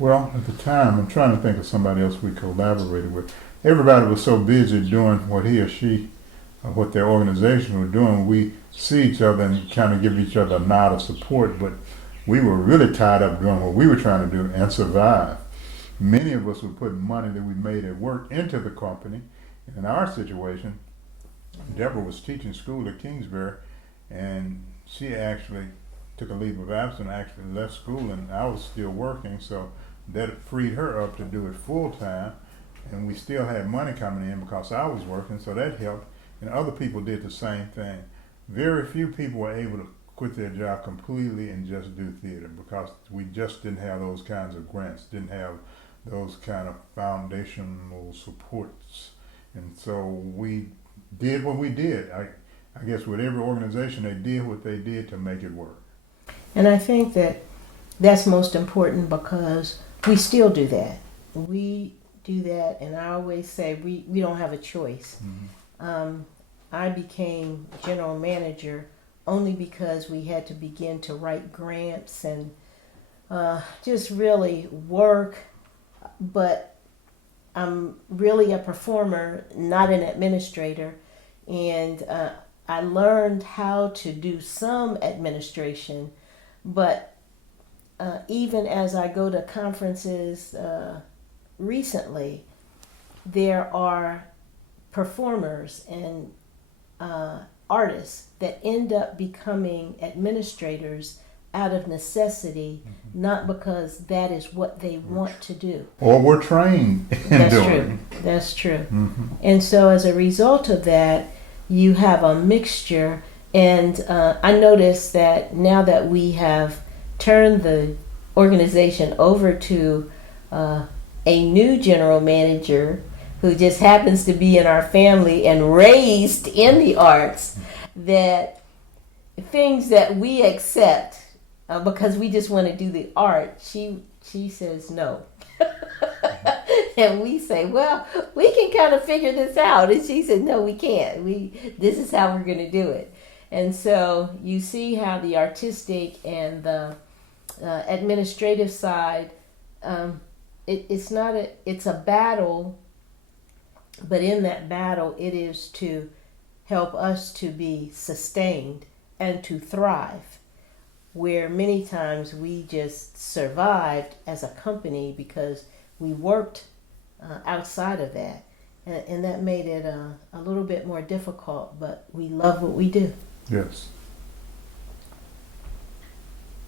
Well, at the time, I'm trying to think of somebody else we collaborated with. Everybody was so busy doing what he or she, what their organization were doing. We see each other and kind of give each other a nod of support, but we were really tied up doing what we were trying to do and survive. Many of us were putting money that we made at work into the company. In our situation, Deborah was teaching school at Kingsbury, and she actually took a leave of absence, actually left school, and I was still working, so that freed her up to do it full time, and we still had money coming in because I was working, so that helped, and other people did the same thing. Very few people were able to quit their job completely and just do theater because we just didn't have those kinds of grants, didn't have those kind of foundational supports, and so we did what we did. I guess with every organization, they did what they did to make it work. And I think that that's most important because we still do that. We do that, and I always say we don't have a choice. I became general manager only because we had to begin to write grants and just really work. But I'm really a performer, not an administrator, and I learned how to do some administration, but even as I go to conferences recently, there are performers and artists that end up becoming administrators out of necessity, not because that is what they want to do. Or we're trained in That's doing true. That's true. And so as a result of that, you have a mixture. And I noticed that now that we have turned the organization over to a new general manager who just happens to be in our family and raised in the arts, that things that we accept because we just want to do the art, she says no. And we say, well, we can kind of figure this out. And she said, no, we can't. This is how we're going to do it. And so you see how the artistic and the administrative side, it's a battle, but in that battle, it is to help us to be sustained and to thrive, where many times we just survived as a company because we worked outside of that. And that made it a little bit more difficult, but we love what we do. Yes.